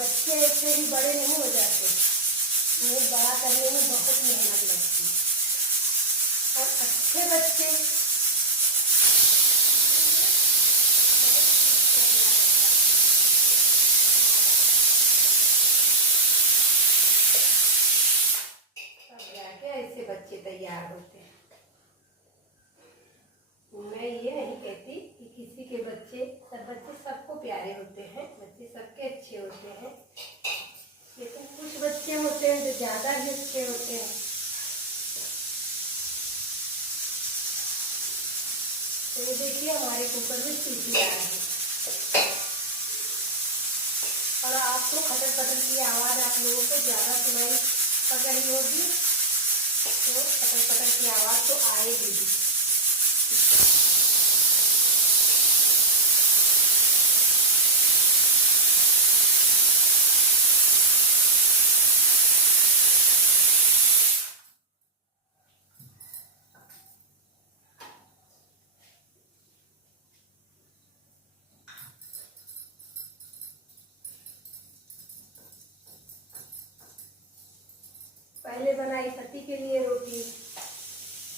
बच्चे ऐसे ही बड़े नहीं हो जाते, इन्हें बड़ा करने में बहुत मेहनत लगती है। और अच्छे बच्चे तब जाके ऐसे बच्चे तैयार होते हैं। मैं ये नहीं कहती कि किसी के बच्चे, सब बच्चे सबको प्यारे होते हैं, बच्चे सबके अच्छे होते हैं, लेकिन कुछ बच्चे होते हैं जो ज़्यादा ही अच्छे होते हैं। तो ये देखिए हमारे कुकर में सीटी आ रही है और आपको खटर खटर की आवाज़ आप लोगों को ज़्यादा सुनाई पड़ रही होगी, तो खटर खटर की आवाज़ तो आएगी ही। पहले बनाई सती के लिए रोटी,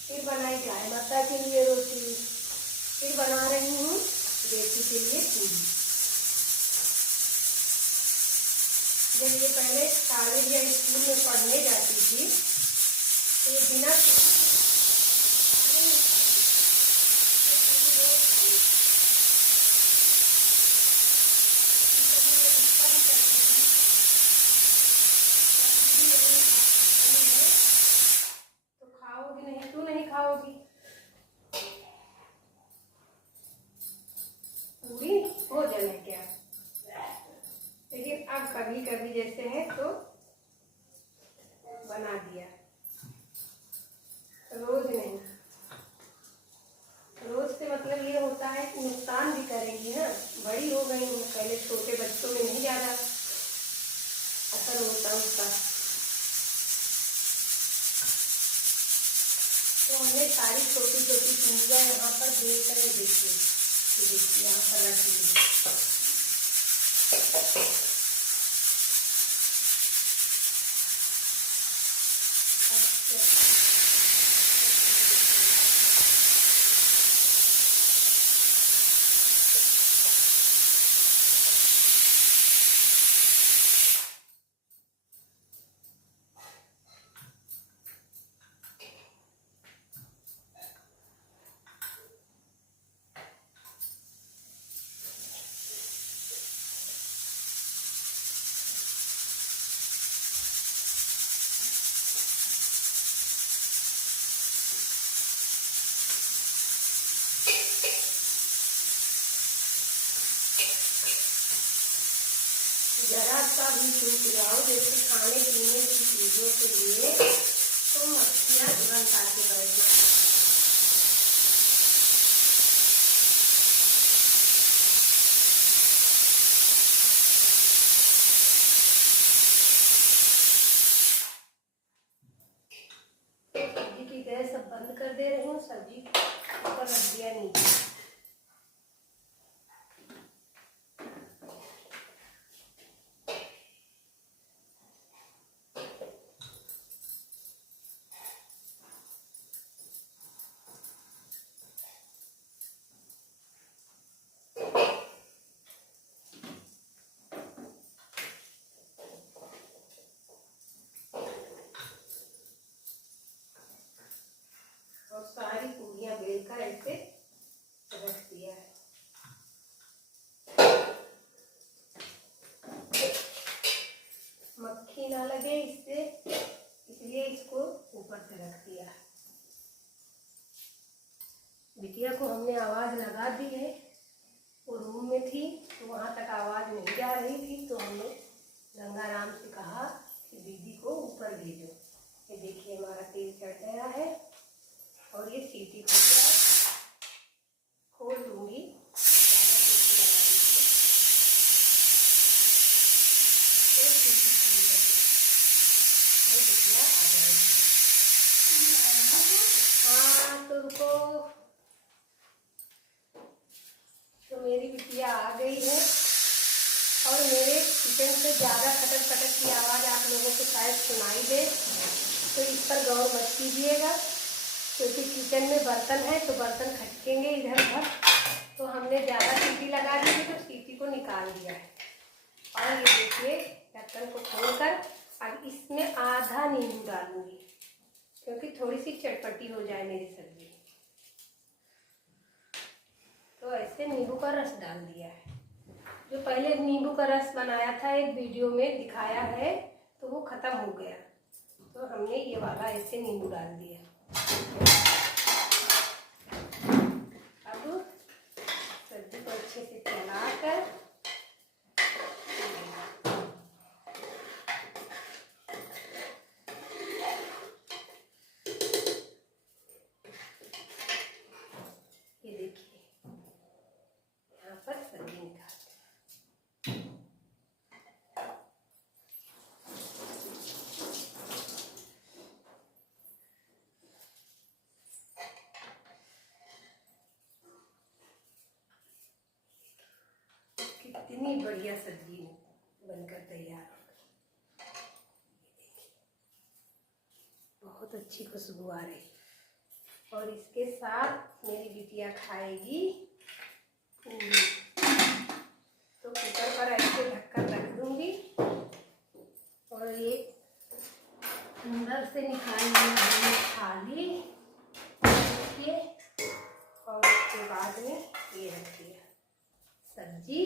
फिर बनाई गाय माता के लिए रोटी, फिर बना रही हूँ बेटी के लिए पूरी। जब ये पहले कॉलेज या स्कूल में पढ़ने जाती थी तो ये बिना खाओगी पूरी हो जाए क्या, लेकिन अब कभी कभी जैसे है तो बना दिया, रोज नहीं। रोज से मतलब ये होता है कि नुकसान भी करेंगी ना, बड़ी हो गई हूँ, पहले छोटे बच्चों में नहीं ज़्यादा असर होता उसका। तो हमने सारी छोटी छोटी पूरियाँ यहाँ पर देख कर देखिए, यहाँ पर रख ली है। जरा सा भी चूक जाओ जैसे खाने पीने की चीजों के लिए तो मक्खियाँ तुरंत आके बैठ जाती। सब्जी की गैस अब बंद कर दे रही हूँ, सब्जी ऊपर रख दिया नीचे। और सारी पूरियां बेलकर ऐसे रख दिया है। मक्खी ना लगे इससे, इसलिए इसको ऊपर से रख दिया। बिटिया को हमने आवाज लगा दी है, वो रूम में थी तो वहां तक आवाज नहीं जा रही थी, तो हमने गंगाराम से कहा कि दीदी को ऊपर भेजो। ये देखिए हमारा तेल चढ़ गया है और ये सीटी खोल लूंगी, ज़्यादा सीटी लगा दीजिए तो सीटी खुल लगी, बिटिया आ जाएगी। हाँ तो रुको, तो मेरी बिटिया आ गई है और मेरे किचन किचन से ज़्यादा खटक खटक की आवाज़ आप लोगों को शायद सुनाई दे, तो इस पर गौर मत कीजिएगा, क्योंकि किचन में बर्तन है तो बर्तन खटकेंगे इधर उधर। तो हमने ज़्यादा सीटी लगा दी थी तो सीटी को निकाल दिया है। और ये देखिए ढक्कन को खोलकर अब इसमें आधा नींबू डालूंगी, क्योंकि थोड़ी सी चटपटी हो जाए मेरी सब्जी। तो ऐसे नींबू का रस डाल दिया है। जो पहले नींबू का रस बनाया था एक वीडियो में दिखाया है, तो वो ख़त्म हो गया, तो हमने ये वाला ऐसे नींबू डाल दिया। अब सब्जी को अच्छे से चलाकर ये देखिए यहाँ पर सब्जी निकालते हैं। कितनी बढ़िया सब्जी बनकर तैयार हो गई, बहुत अच्छी खुशबू आ रही। और इसके साथ मेरी बिटिया खाएगी पूरी। तो कुकर पर ऐसे ढक्कन रख दूंगी और ये अंदर से निकाल लिया हमने थाली देखिए, और उसके बाद में ये रख दिया सब्जी।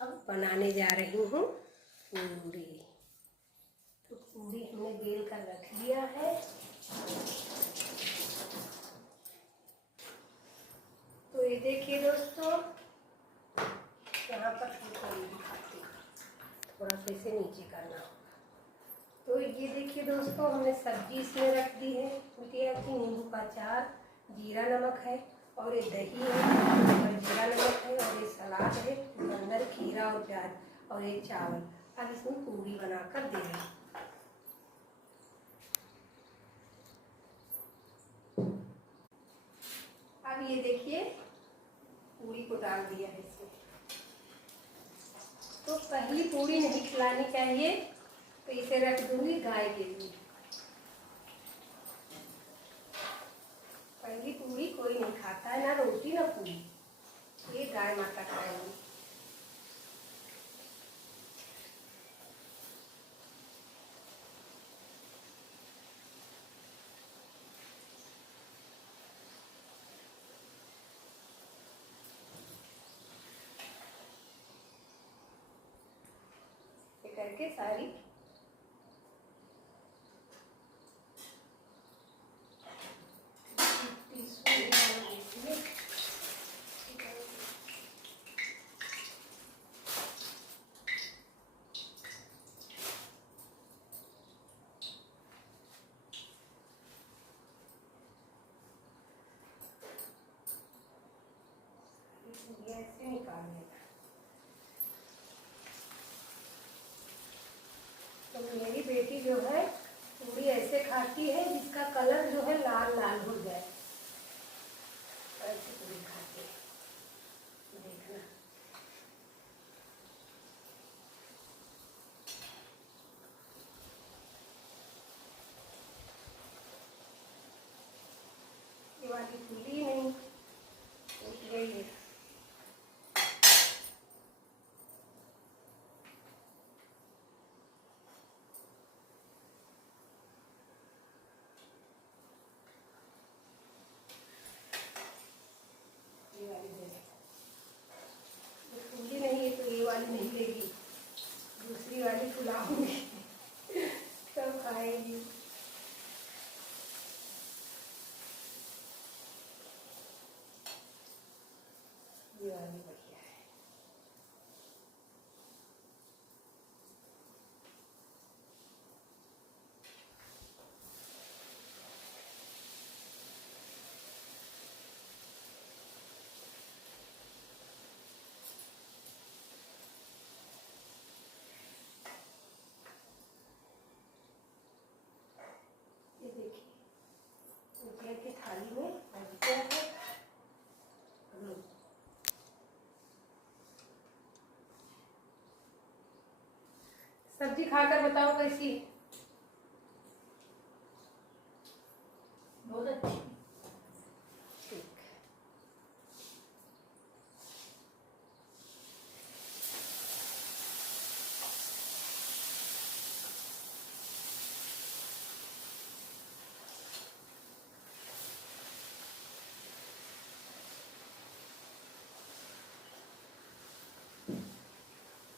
अब बनाने जा रही हूँ पूरी। तो पूरी हमने बेल कर रख लिया है। तो ये देखिए दोस्तों, यहाँ पर दिखाती हूँ, थोड़ा सा इसे नीचे करना होगा। तो ये देखिए दोस्तों, हमने सब्जी इसमें रख दी है बिटिया की, नींबू का अचार, जीरा नमक है, और ये दही है और जीरा नमक है, और ये सलाद है, अंदर खीरा और प्याज, और ये चावल। अब इसमें पूरी बनाकर दे रही हूँ। अब ये देखिए पूरी को डाल दिया है इसमें। तो पहली पूरी नहीं खिलानी चाहिए, तो इसे रख दूंगी गाय के लिए। पहली पूरी कोई नहीं खाता है, ना रोटी ना पूरी, ये गाय माता खाएंगी। ये करके सारी ऐसे निकाल लेना। तो मेरी बेटी जो है पूरी ऐसे खाती है जिसका कलर जो है लाल लाल हो जाए, ऐसे पूरी खाती है, देखना। ये वाली फूली नहीं, टूट गई है। वाली नहीं लेगी, दूसरी वाली खिलाऊंगी तब खाएगी। ये वाली बढ़िया है। सब्जी खाकर बताओ कैसी है। बहुत अच्छी। ठीक।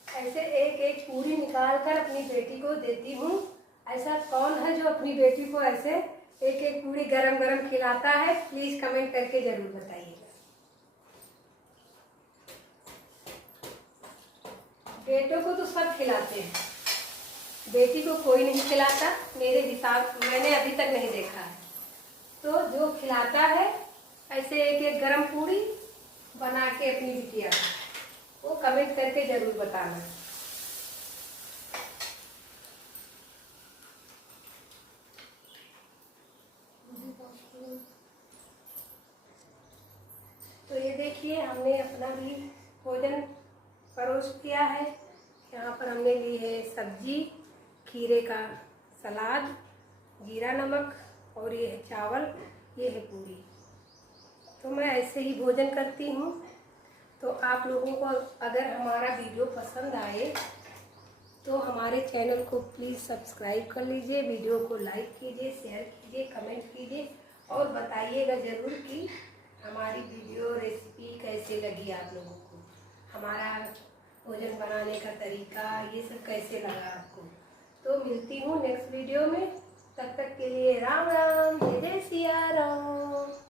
ऐसे एक एक पूरी निकाल कर अपनी बेटी को देती हूँ। ऐसा कौन है जो अपनी बेटी को ऐसे एक एक पूरी गरम गरम खिलाता है? प्लीज कमेंट करके जरूर बताइएगा। बेटों को तो सब खिलाते हैं, बेटी को कोई नहीं खिलाता मेरे हिसाब, मैंने अभी तक नहीं देखा है। तो जो खिलाता है ऐसे एक एक गरम पूरी बना के अपनी बिटिया को, वो कमेंट करके जरूर बताना। तो ये देखिए हमने अपना भी भोजन परोस दिया है। यहाँ पर हमने ली है सब्जी, खीरे का सलाद, जीरा नमक, और ये है चावल, ये है पूरी। तो मैं ऐसे ही भोजन करती हूँ। तो आप लोगों को अगर हमारा वीडियो पसंद आए तो हमारे चैनल को प्लीज़ सब्सक्राइब कर लीजिए, वीडियो को लाइक कीजिए, शेयर कीजिए, कमेंट कीजिए और बताइएगा ज़रूर कि हमारी वीडियो रेसिपी कैसे लगी आप लोगों को, हमारा भोजन बनाने का तरीका ये सब कैसे लगा आपको। तो मिलती हूँ नेक्स्ट वीडियो में, तब तक के लिए राम राम, जय जय सिया राम।